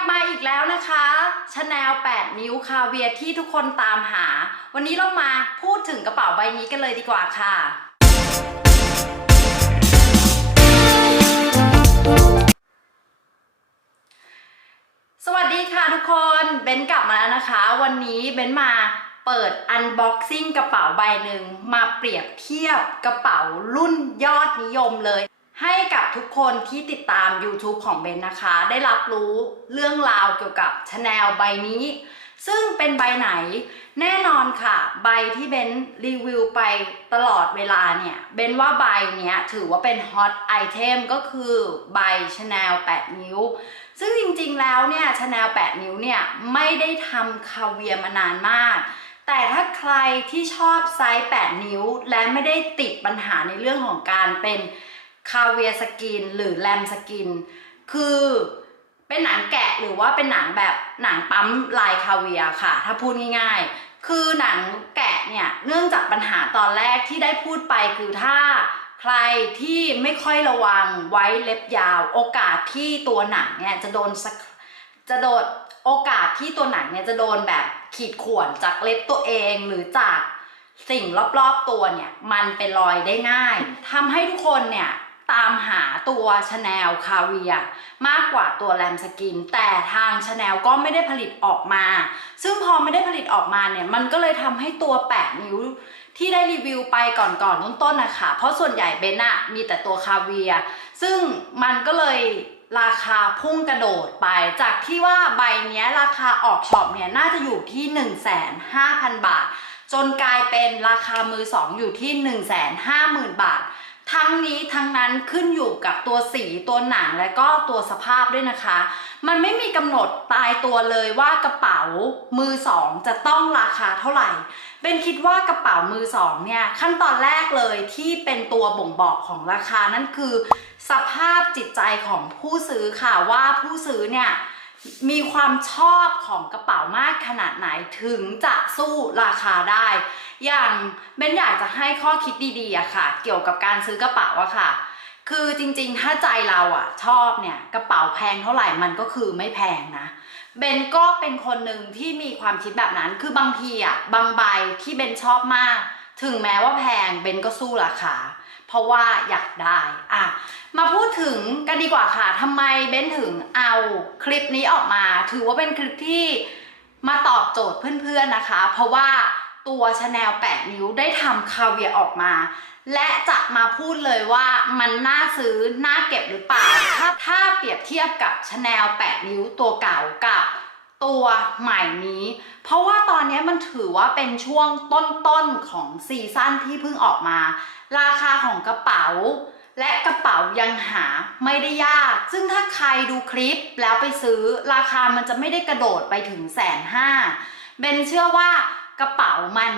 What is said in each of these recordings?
บมาอีกแล้วนะคะชาแนล8 นิ้วคาเวียร์ที่ทุกคนตามหา วันนี้เรามาพูดถึงกระเป๋าใบนี้กันเลยดีกว่าค่ะ สวัสดีค่ะทุกคนเบนกลับมาแล้วนะคะ วันนี้เบนมาเปิดอันบ็อกซิ่งกระเป๋าใบหนึ่งมาเปรียบเทียบกระเป๋ารุ่นยอดนิยมเลย ให้กับทุกคนที่ติดตาม YouTube ของเบนนะคะ ได้รับรู้เรื่องราวเกี่ยวกับชาแนลใบนี้ ซึ่งเป็นใบไหนแน่นอนค่ะ ใบที่เบนรีวิวไปตลอดเวลาเนี่ย เบนว่าใบเนี้ยถือว่าเป็นฮอตไอเทมก็คือใบชาแนล8 นิ้ว ซึ่งจริงๆแล้วเนี่ยชาแนล8 นิ้วเนี่ย ไม่ได้ทำคาเวียมานานมากแต่ถ้าใครที่ชอบไซส์ 8 นิ้ว และไม่ได้ติดปัญหาในเรื่องของการเป็น คาเวียสกินหรือแรมสกิน คือเป็นหนังแกะหรือว่าเป็นหนังแบบหนังปั๊มลายคาเวียค่ะ ถ้าพูดง่ายๆ คือหนังแกะเนี่ยเนื่องจากปัญหาตอนแรกที่ได้พูดไปคือถ้าใครที่ไม่ค่อยระวังไว้เล็บยาว โอกาสที่ตัวหนังเนี่ยจะโดนสจะโดนโอกาสที่ตัวหนังเนี่ยจะโดนแบบขีดข่วนจากเล็บตัวเองหรือจากสิ่งรอบๆตัวเนี่ยมันเป็นรอยได้ง่ายทำให้ทุกคนเนี่ย ตามหาตัวชาแนลคาเวียมากกว่าตัวแรมสกิน แต่ทางชาแนลก็ไม่ได้ผลิตออกมา ซึ่งพอไม่ได้ผลิตออกมาเนี่ย มันก็เลยทำให้ตัว 8 นิ้วที่ได้รีวิวไปก่อนๆต้นๆนะคะ เพราะส่วนใหญ่เบนอะมีแต่ตัวคาเวีย ซึ่งมันก็เลยราคาพุ่งกระโดดไป จากที่ว่าใบเนี้ยราคาออกช็อปเนี่ย น่าจะอยู่ที่ 1 5 0 0 0 บาท จนกลายเป็นราคามือสองอยู่ที่ 1 5 0 0 0 0 บาท ทั้งนี้ทั้งนั้นขึ้นอยู่กับตัวสีตัวหนังและก็ตัวสภาพด้วยนะคะ มันไม่มีกำหนดตายตัวเลยว่ากระเป๋ามือสองจะต้องราคาเท่าไหร่ เป็นคิดว่ากระเป๋ามือสองเนี่ยขั้นตอนแรกเลยที่เป็นตัวบ่งบอกของราคานั่นคือ สภาพจิตใจของผู้ซื้อค่ะว่าผู้ซื้อเนี่ย มีความชอบของกระเป๋ามากขนาดไหนถึงจะสู้ราคาได้ อย่างเบนอยากจะให้ข้อคิดดีๆอะค่ะ เกี่ยวกับการซื้อกระเป๋าอะค่ะ คือจริงๆ ถ้าใจเราอะชอบเนี่ยกระเป๋าแพงเท่าไหร่มันก็คือไม่แพงนะเบนก็เป็นคนหนึ่งที่มีความคิดแบบนั้น คือบางทีอะบางใบที่เบนชอบมาก ถึงแม้ว่าแพงเบนก็สู้ราคา เพราะว่าอยากได้อะมาพูดถึงกันดีกว่าค่ะทำไมเบ้นถึงเอาคลิปนี้ออกมา ถือว่าเป็นคลิปที่มาตอบโจทย์เพื่อนๆนะคะ เพราะว่าตัวชาแนล8นิ้วได้ทำคาเวียออกมา และจะมาพูดเลยว่ามันน่าซื้อ น่าเก็บหรือเปล่า ถ้าถ้าเปรียบเทียบกับชาแนล8นิ้วตัวเก่ากับ ตัวใหม่นี้ เพราะว่าตอนนี้มันถือว่าเป็นช่วงต้นๆของซีซั่นที่เพิ่งออกมา ราคาของกระเป๋า และกระเป๋ายังหาไม่ได้ยาก ซึ่งถ้าใครดูคลิปแล้วไปซื้อ ราคามันจะไม่ได้กระโดดไปถึงแสนห้าเบนเชื่อว่ากระเป๋ามัน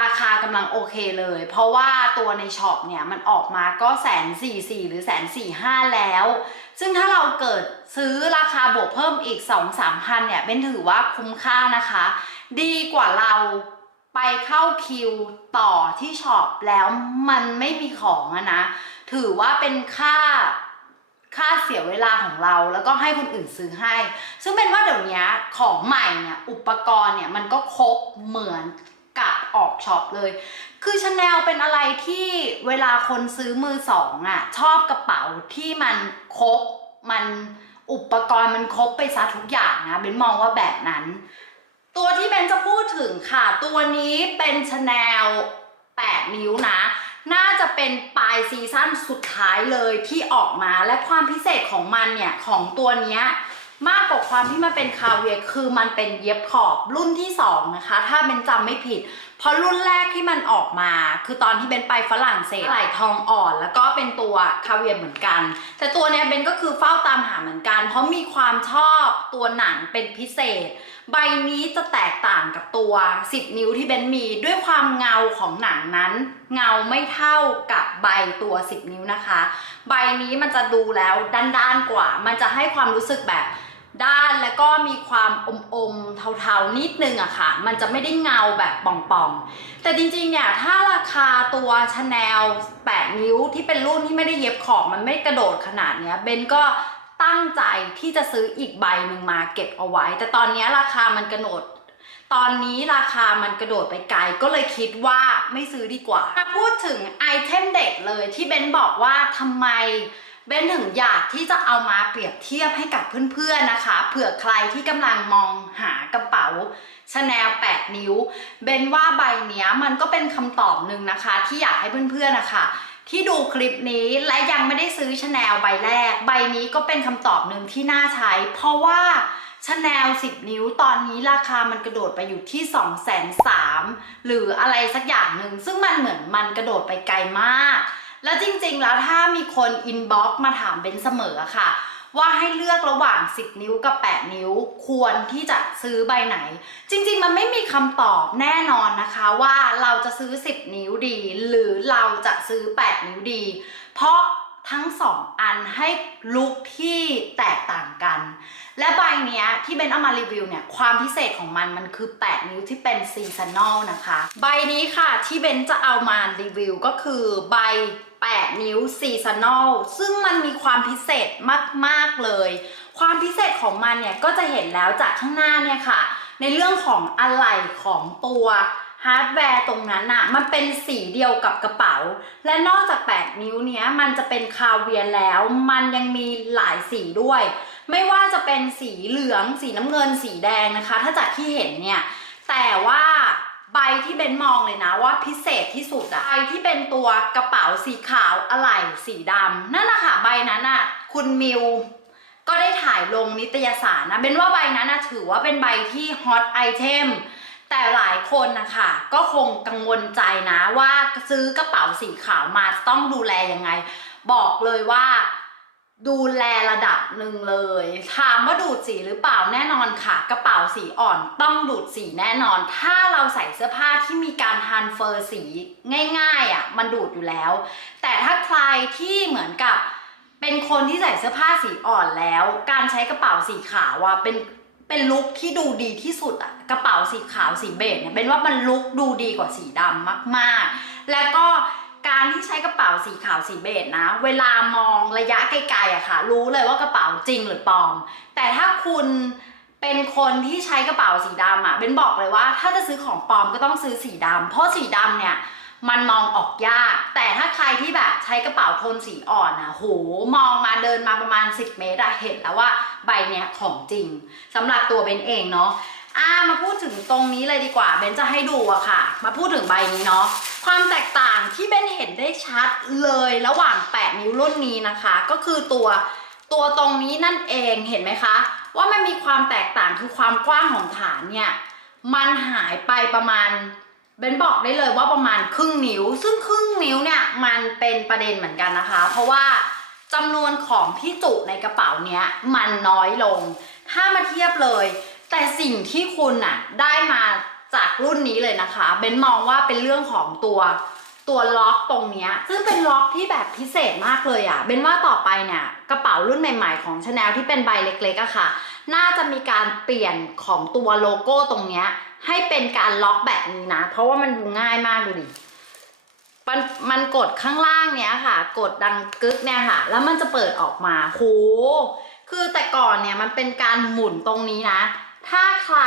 ราคากำลังโอเคเลย เพราะว่าตัวในช็อปเนี่ยมันออกมาก็แสนสี่สี่หรือแสนสี่ห้าแล้ว ซึ่งถ้าเราเกิดซื้อราคาบวกเพิ่มอีก 2 3มพันเนี่ยเบนถือว่าคุ้มค่านะคะ ดีกว่าเราไปเข้าคิวต่อที่ช็อปแล้วมันไม่มีของอะนะ ถือว่าเป็นค่าค่าเสียเวลาของเราแล้วก็ให้คนอื่นซื้อให้ ซึ่งเป็นว่าเดี๋ยวนี้ของใหม่เนี่ยอุปกรณ์เนี่ยมันก็ครบเหมือน กับออกช็อปเลย คือชาแนลเป็นอะไรที่เวลาคนซื้อมือสองอะ ชอบกระเป๋าที่มันครบมันอุปกรณ์มันครบไปซะทุกอย่างนะเบนมองว่าแบบนั้น ตัวที่เบนจะพูดถึงค่ะ ตัวนี้เป็นชาแนล8นิ้วนะ น่าจะเป็นปลายซีซั่นสุดท้ายเลยที่ออกมาและความพิเศษของมันเนี่ย ของตัวเนี้ย มากกว่าความที่มันเป็นคาเวียร์คือมันเป็นเย็บขอบรุ่นที่สองนะคะ ถ้าเป็นจำไม่ผิด เพราะรุ่นแรกที่มันออกมา คือตอนที่เบนไปฝรั่งเศสไหลทองอ่อน แล้วก็เป็นตัวคาเวียร์เหมือนกัน แต่ตัวเนี้ยเบนก็คือเฝ้าตามหาเหมือนกัน เพราะมีความชอบตัวหนังเป็นพิเศษ ใบนี้จะแตกต่างกับตัว 10 นิ้วที่เบนมีด้วยความเงาของหนังนั้น เงาไม่เท่ากับใบตัว 10 นิ้วนะคะ ใบนี้มันจะดูแล้วด้านๆกว่า มันจะให้ความรู้สึกแบบ ด้านแล้วก็มีความอมอมๆเทาๆนิดนึงอะค่ะ มันจะไม่ได้เงาแบบป่องๆ แต่จริงๆ เนี่ย ถ้าราคาตัวชาแนล8 นิ้วที่เป็นรุ่นที่ไม่ได้เย็บขอบมันไม่กระโดดขนาดเนี้ยเบนก็ตั้งใจที่จะซื้ออีกใบหนึ่งมาเก็บเอาไว้ แต่ตอนนี้ราคามันกระโดดตอนนี้ราคามันกระโดดไปไกลก็เลยคิดว่าไม่ซื้อดีกว่าถ้าพูดถึงไอเทมเด็ดเลยที่เบนบอกว่าทำไม เบนถึงอยากที่จะเอามาเปรียบเทียบให้กับเพื่อนๆนะคะ เผื่อใครที่กำลังมองหากระเป๋าชาแนล8 นิ้ว เบนว่าใบเนี้ยมันก็เป็นคำตอบหนึ่งนะคะ ที่อยากให้เพื่อนๆนะคะที่ดูคลิปนี้และยังไม่ได้ซื้อชาแนลใบแรก ใบนี้ก็เป็นคำตอบหนึ่งที่น่าใช้ เพราะว่าชาแนล10 นิ้วตอนนี้ราคามันกระโดดไปอยู่ที่2 0 0 0 0หรืออะไรสักอย่างหนึ่งซึ่งมันเหมือนมันกระโดดไปไกลมาก แล้วจริงๆแล้วถ้ามีคนอินบ็อกมาถามเบนเสมอค่ะ ว่าให้เลือกระหว่าง 10 นิ้วกับ 8 นิ้ว ควรที่จะซื้อใบไหน จริงๆ มันไม่มีคำตอบแน่นอนนะคะว่าเราจะซื้อ 10 นิ้วดี หรือเราจะซื้อ 8 นิ้วดี เพราะทั้งสองอันให้ลุคที่แตกต่างกัน และใบเนี้ยที่เบนเอามารีวิวเนี่ยความพิเศษของมันมันคือ 8 นิ้วที่เป็นซีซันอลนะคะ ใบนี้ค่ะที่เบนจะเอามารีวิวก็คือใบ 8 นิ้วซีซันอลซึ่งมันมีความพิเศษมาก ๆ เลย ความพิเศษของมันเนี่ย ก็จะเห็นแล้วจากข้างหน้าเนี่ยค่ะ ในเรื่องของอะไหล่ของตัวฮาร์ดแวร์ตรงนั้นอะมันเป็นสีเดียวกับกระเป๋า และนอกจาก 8 นิ้วเนี้ยมันจะเป็นคาเวียร์แล้ว มันยังมีหลายสีด้วย ไม่ว่าจะเป็นสีเหลือง สีน้ำเงิน สีแดงนะคะ ถ้าจากที่เห็นเนี่ย แต่ว่า ใบที่เบนมองเลยนะว่าพิเศษที่สุดอะใบที่เป็นตัวกระเป๋าสีขาวอะไหล่สีดำนั่นแหละค่ะใบนั้นอะคุณมิวก็ได้ถ่ายลงนิตยสารนะเบนว่าใบนั้นนะถือว่าเป็นใบที่ฮอตไอเทมแต่หลายคนนะคะก็คงกังวลใจนะว่าซื้อกระเป๋าสีขาวมาต้องดูแลยังไง บอกเลยว่า ดูแลระดับหนึ่งเลยถามว่าดูดสีหรือเปล่าแน่นอนค่ะ กระเป๋าสีอ่อนต้องดูดสีแน่นอน ถ้าเราใส่เสื้อผ้าที่มีการทันเฟอร์สีง่ายๆอะมันดูดอยู่แล้ว แต่ถ้าใครที่เหมือนกับเป็นคนที่ใส่เสื้อผ้าสีอ่อนแล้ว การใช้กระเป๋าสีขาวอะเป็นเป็นลุคที่ดูดีที่สุดอะกระเป๋าสีขาวสีเบจเนี่ยเป็นว่ามันลุคดูดีกว่าสีดำมากๆ แล้วก็ การที่ใช้กระเป๋าสีขาวสีเบจนะ เวลามองระยะไกลๆอะค่ะ รู้เลยว่ากระเป๋าจริงหรือปลอม แต่ถ้าคุณเป็นคนที่ใช้กระเป๋าสีดำอะเบนบอกเลยว่า ถ้าจะซื้อของปลอมก็ต้องซื้อสีดำเพราะสีดำเนี่ยมันมองออกยาก แต่ถ้าใครที่แบบใช้กระเป๋าโทนสีอ่อนนะโห มองมาเดินมาประมาณ 10 เมตรอะเห็นแล้วว่าใบเนี้ยของจริงสำหรับตัวเบนเองเนาะ อ่ามาพูดถึงตรงนี้เลยดีกว่าเบนจะให้ดูอะค่ะ มาพูดถึงใบนี้เนาะความแตกต่างที่เบนเห็นได้ชัดเลยระหว่าง 8 นิ้วรุ่นนี้นะคะ ก็คือตัวตัวตรงนี้นั่นเองเห็นไหมคะ ว่ามันมีความแตกต่างคือความกว้างของฐานเนี่ยมันหายไปประมาณเบนบอกได้เลยว่าประมาณครึ่งนิ้ว ซึ่งครึ่งนิ้วเนี่ยมันเป็นประเด็นเหมือนกันนะคะ เพราะว่าจำนวนของที่จุในกระเป๋าเนี้ยมันน้อยลง ถ้ามาเทียบเลย แต่สิ่งที่คุณน่ะได้มาจากรุ่นนี้เลยนะคะเบนมองว่าเป็นเรื่องของตัวตัวล็อกตรงเนี้ยซึ่งเป็นล็อกที่แบบพิเศษมากเลยอะ่ะเบนว่าต่อไปเนี่ยกระเป๋ารุ่นใหม่ ๆ ของชาแนลที่เป็นใบเล็กๆอะค่ะ น่าจะมีการเปลี่ยนของตัวโลโก้ตรงเนี้ยให้เป็นการล็อกแบบนี้นะ เพราะว่ามันดูง่ายมากดูดิมันมันกดข้างล่างเนี้ยค่ะ กดดังกึกเนี่ยค่ะ แล้วมันจะเปิดออกมาโหคือแต่ก่อนเนี่ยมันเป็นการหมุนตรงนี้นะ ถ้าใคร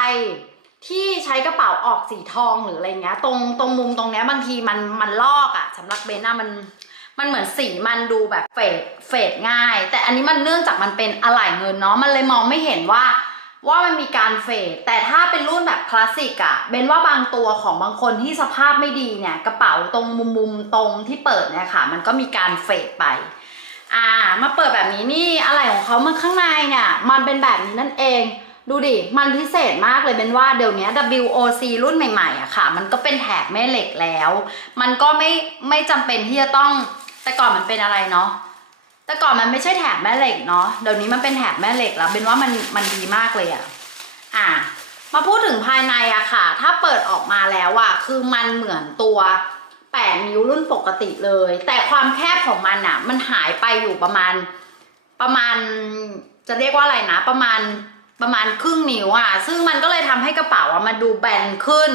ที่ใช้กระเป๋าออกสีทองหรืออะไรเงี้ย ตรงตรงมุมตรงเนี้ยบางทีมันมันลอกอะสำหรับเบนน่ะมันมันเหมือนสีมันดูแบบเฟดเฟดง่าย แต่อันนี้มันเนื่องจากมันเป็นอะไหล่เงินเนาะมันเลยมองไม่เห็นว่าว่ามันมีการเฟดแต่ถ้าเป็นรุ่นแบบคลาสสิกอะเบนว่าบางตัวของบางคนที่สภาพไม่ดีเนี่ย กระเป๋าตรงมุมมุมตรงที่เปิดเนี่ยค่ะ มันก็มีการเฟดไปอ่ามาเปิดแบบนี้นี่อะไรของเขามันข้างในเนี่ย มันเป็นแบบนี้นั่นเอง ดูดิ มันพิเศษมากเลยเป็นว่าเดี๋ยวนี้ WOC รุ่นใหม่ๆอะค่ะ มันก็เป็นแถบแม่เหล็กแล้ว มันก็ไม่ไม่จำเป็นที่จะต้อง แต่ก่อนมันเป็นอะไรเนาะ แต่ก่อนมันไม่ใช่แถบแม่เหล็กเนาะ เดี๋ยวนี้มันเป็นแถบแม่เหล็กแล้วเป็นว่ามันมันดีมากเลยอะอะ มาพูดถึงภายในอะค่ะ ถ้าเปิดออกมาแล้วอะคือมันเหมือนตัว8นิ้วรุ่นปกติเลย แต่ความแคบของมันอะมันหายไปอยู่ประมาณ ประมาณจะเรียกว่าอะไรนะ ประมาณ ประมาณครึ่งนิ้วอะซึ่งมันก็เลยทำให้กระเป๋าอะมันดูแบนขึ้น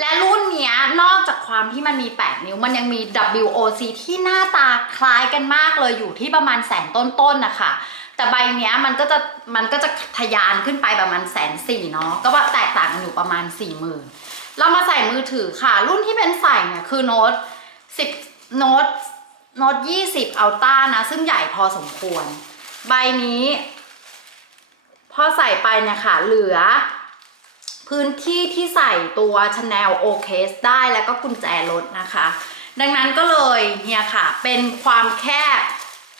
และรุ่นเนี้ยนอกจากความที่มันมี 8 นิ้ว มันยังมี WOC ที่หน้าตาคล้ายกันมากเลยอยู่ที่ประมาณแสนต้นๆนะคะแต่ใบเนี้ยมันก็จะมันก็จะทะยานขึ้นไปประมาณแสนสี่เนาะก็ว่าแตกต่างกันอยู่ประมาณสี่หมื่นเรามาใส่มือถือค่ะ รุ่นที่เป็นใส่เนี่ยคือโน้ตสิบโน้ตโน้ตยี่สิบอัลต้านะ ซึ่งใหญ่พอสมควร ใบนี้ อใส่ไปเนี่ยค่ะเหลือ พื้นที่ที่ใส่ตัว Chanel o c a s e ได้แล้วก็กุญแจรถนะคะ ดังนั้นก็เลยเนี่ยค่ะเป็นความแคบ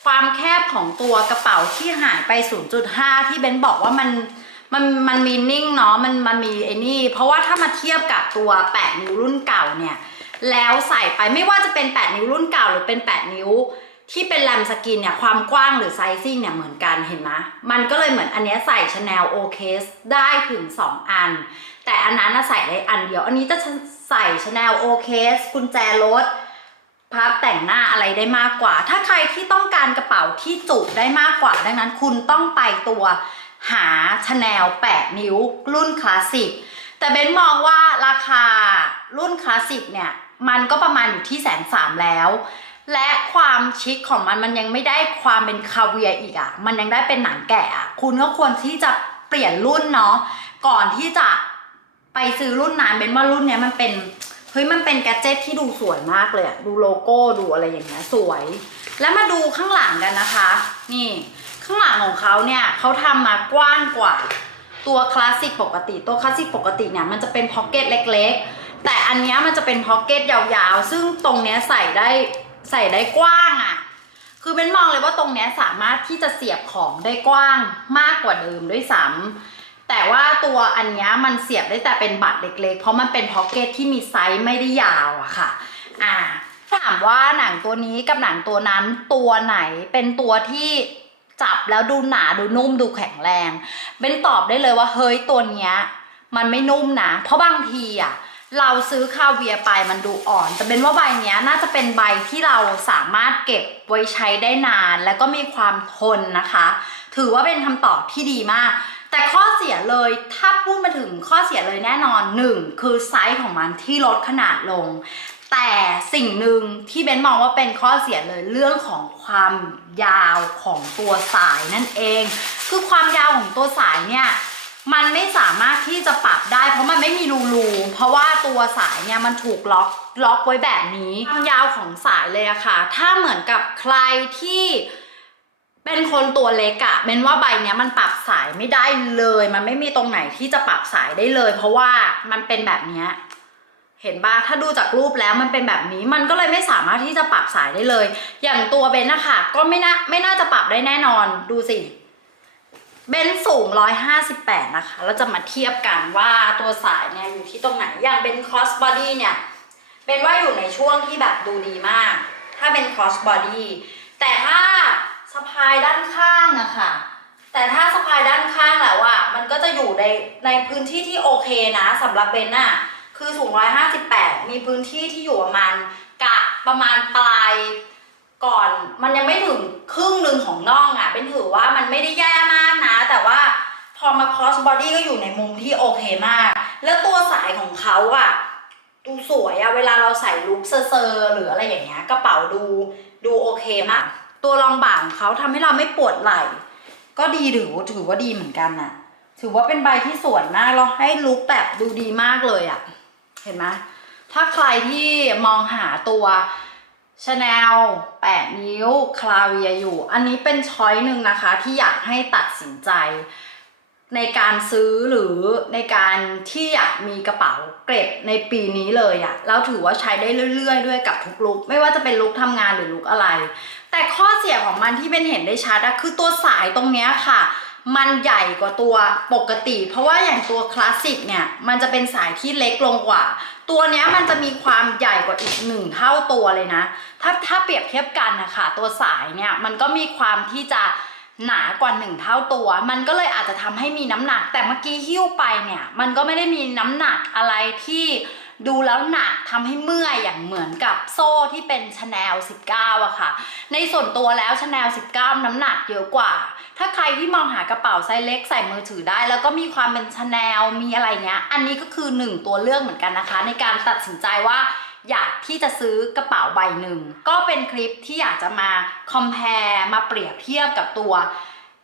ความแคบของตัวกระเป๋าที่หายไป 0.5 ที่เบนบอกว่ามันมันมันมีนิ่งเนาะมันมันมีไอ้นี่ เพราะว่าถ้ามาเทียบกับตัว 8 นิ้วรุ่นเก่าเนี่ย แล้วใส่ไปไม่ว่าจะเป็น 8 นิ้วรุ่นเก่าหรือเป็น 8 นิ้ว ที่เป็นแรมสกินเนี่ยความกว้างหรือไซซิ่งเนี่ยเหมือนกันเห็นไหมมันก็เลยเหมือนอันนี้ใส่ Chanel o c a s e ได้ถึง 2 อัน แต่อันนั้นน่ะใส่ได้อันเดียว อันนี้จะใส่ Chanel o c a s e กุญแจรถพับแต่งหน้าอะไรได้มากกว่า ถ้าใครที่ต้องการกระเป๋าที่จุได้มากกว่า ดังนั้นคุณต้องไปตัวหา Chanel 8นิ้ว รุ่นคลาสสิกแต่เบนมองว่าราคารุ่นคลาสสิกเนี่ยมันก็ประมาณอยู่ที่แสนสามแล้ว และความชิคของมันมันยังไม่ได้ความเป็นคาเวียอีกอะ่ะ มันยังได้เป็นหนังแกะอะคุณก็ควรที่จะเปลี่ยนรุ่นเนาะ ก่อนที่จะไปซื้อรุ่นนั้นเบนว่ารุ่นเนี้ยมันเป็นเฮ้ยมันเป็นแกจ็ตที่ดูสวยมากเลยอะดูโลโก้ดูอะไรอย่างเงี้ยสวย แล้วมาดูข้างหลังกันนะคะ นี่ข้างหลังของเขาเนี่ยเขาทำมากว้างกว่าตัวคลาสสิกปกติ ตัวคลาสสิกปกติเนี่ยมันจะเป็นพ็อกเก็ตเล็ก ๆ แต่อันเนี้ยมันจะเป็นพ็อกเก็ตยาวๆ ซึ่งตรงเนี้ยใส่ได้ ใส่ได้กว้างอะ่ะ คือเป็นมองเลยว่าตรงเนี้ยสามารถที่จะเสียบของได้กว้างมากกว่าเดิมด้วยซ้ำแต่ว่าตัวอันเนี้ยมันเสียบได้แต่เป็นบัตรเล็กๆ เพราะมันเป็นพ็อกเก็ตที่มีไซส์ไม่ได้ยาวอะค่ะ อ่าถามว่าหนังตัวนี้กับหนังตัวนั้นตัวไหนเป็นตัวที่จับแล้วดูหนาดูนุ่มดูแข็งแรงเบนตอบได้เลยว่าเฮ้ยตัวเนี้ยมันไม่นุ่มนะ เพราะบางทีอะ เราซื้อคาเวียไปมันดูอ่อน แต่เป็นว่าใบเนี้ยน่าจะเป็นใบที่เราสามารถเก็บไว้ใช้ได้นาน แล้วก็มีความทนนะคะ ถือว่าเป็นคำตอบที่ดีมาก แต่ข้อเสียเลยถ้าพูดมาถึงข้อเสียเลยแน่นอนหนึ่งคือไซส์ของมันที่ลดขนาดลง แต่สิ่งหนึ่งที่เบนมองว่าเป็นข้อเสียเลยเรื่องของความยาวของตัวสายนั่นเอง คือความยาวของตัวสายเนี่ย มันไม่สามารถที่จะปรับได้ เพราะมันไม่มีรูรูเพราะว่าตัวสายเนี่ยมันถูกล็อกล็อกไว้แบบนี้ความยาวของสายเลยอะค่ะ ถ้าเหมือนกับใครที่เป็นคนตัวเล็กอะเบนว่าใบเนี้ยมันปรับสายไม่ได้เลย มันไม่มีตรงไหนที่จะปรับสายได้เลย เพราะว่ามันเป็นแบบเนี้ยเห็นป่ะถ้าดูจากรูปแล้วมันเป็นแบบนี้ มันก็เลยไม่สามารถที่จะปรับสายได้เลย อย่างตัวเบนนะคะก็ไม่น่าไม่น่าจะปรับได้แน่นอน ดูสิ เบนสูง 158 นะคะ เราจะมาเทียบกันว่าตัวสายเนี่ยอยู่ที่ตรงไหน อย่างเบนคอสบอดี้เนี่ยเป็นว่าอยู่ในช่วงที่แบบดูดีมาก ถ้าเป็น cross body แต่ถ้าสะพายด้านข้างอะค่ะ แต่ถ้าสะพายด้านข้างแล้วอะมันก็จะอยู่ในในพื้นที่ที่โอเคนะสำหรับเบนอะคือสูง 158 มีพื้นที่ที่อยู่ประมาณกะประมาณปลาย ก่อนมันยังไม่ถึงครึ่งหนึ่งของน่องอะเป็นถือว่ามันไม่ได้แย่มากนะ แต่ว่าพอมา cross body ก็อยู่ในมุมที่โอเคมาก แล้วตัวสายของเขาอะดูสวยอะเวลาเราใส่ลุคเซอร์หรืออะไรอย่างเงี้ยกระเป๋าดูดูโอเคมาก ตัวรองบ่าของเขาทำให้เราไม่ปวดไหล่ก็ดีถือถือว่าดีเหมือนกันอะถือว่าเป็นใบที่สวยมากแล้วให้ลุคแบบดูดีมากเลยอะ เห็นไหมถ้าใครที่มองหาตัว ชาแนล8 นิ้ว คลาเวียอยู่ อันนี้เป็นช้อยหนึ่งนะคะที่อยากให้ตัดสินใจ ในการซื้อหรือในการที่อยากมีกระเป๋าเกร็ดในปีนี้เลยอะแล้วถือว่าใช้ได้เรื่อยๆ ด้วยกับทุกลุก ไม่ว่าจะเป็นลุกทำงานหรือลุกอะไร แต่ข้อเสียของมันที่เป็นเห็นได้ชัดอะคือตัวสายตรงเนี้ยค่ะ มันใหญ่กว่าตัวปกติ เพราะว่าอย่างตัวคลาสสิกเนี่ย มันจะเป็นสายที่เล็กลงกว่า ตัวเนี้ยมันจะมีความใหญ่กว่าอีกหนึ่งเท่าตัวเลยนะ ถ้าถ้าเปรียบเทียบกันนะคะตัวสายเนี่ยมันก็มีความที่จะหนากว่าหนึ่งเท่าตัว มันก็เลยอาจจะทำให้มีน้ำหนัก แต่เมื่อกี้หิ้วไปเนี่ย มันก็ไม่ได้มีน้ำหนักอะไรที่ ดูแล้วหนักทำให้เมื่อยอย่างเหมือนกับโซ่ที่เป็นชาแนล19อะค่ะ ในส่วนตัวแล้วชาแนล19 น้ำหนักเยอะกว่า ถ้าใครที่มองหากระเป๋าไซส์เล็กใส่มือถือได้ แล้วก็มีความเป็นชาแนลมีอะไรเงี้ย อันนี้ก็คือหนึ่งตัวเลือกเหมือนกันนะคะ ในการตัดสินใจว่าอยากที่จะซื้อกระเป๋าใบหนึ่ง ก็เป็นคลิปที่อยากจะมา compare มาเปรียบเทียบกับตัว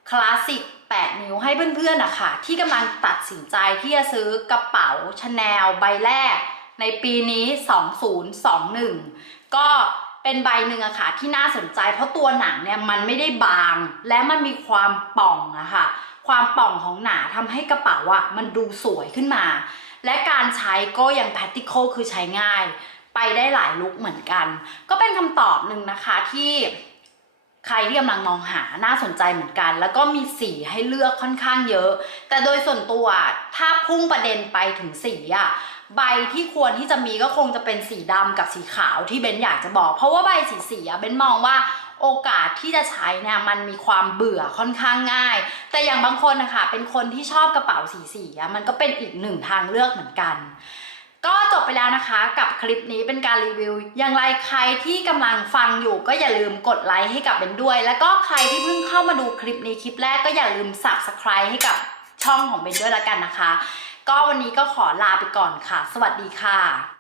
คลาสสิก8 นิ้วให้เพื่อนๆนะคะที่กำลังตัดสินใจที่จะซื้อกระเป๋าชาแนลใบแรก ในปีนี้ 2021 ก็เป็นใบหนึ่งอะค่ะที่น่าสนใจ เพราะตัวหนังเนี่ยมันไม่ได้บาง และมันมีความป่องอะค่ะ ความป่องของหนาทำให้กระเป๋าอะมันดูสวยขึ้นมา และการใช้ก็ยัง practical คือใช้ง่าย ไปได้หลายลุคเหมือนกัน ก็เป็นคำตอบหนึ่งนะคะที่ใครที่กำลังมองหาน่าสนใจเหมือนกัน แล้วก็มีสีให้เลือกค่อนข้างเยอะ แต่โดยส่วนตัวถ้าพุ่งประเด็นไปถึงสีอะ ใบที่ควรที่จะมีก็คงจะเป็นสีดำกับสีขาวที่เบนอยากจะบอก เพราะว่าใบสีสีอะเบนมองว่าโอกาสที่จะใช้เนี่ยมันมีความเบื่อค่อนข้างง่าย แต่อย่างบางคนนะคะเป็นคนที่ชอบกระเป๋าสีสีอะมันก็เป็นอีกหนึ่งทางเลือกเหมือนกัน ก็จบไปแล้วนะคะกับคลิปนี้เป็นการรีวิว อย่างไรใครที่กำลังฟังอยู่ก็อย่าลืมกดไลค์ให้กับเบนด้วย แล้วก็ใครที่เพิ่งเข้ามาดูคลิปนี้คลิปแรกก็อย่าลืม subscribe ให้กับช่องของเบนด้วยละกันนะคะ ก็วันนี้ก็ขอลาไปก่อนค่ะ สวัสดีค่ะ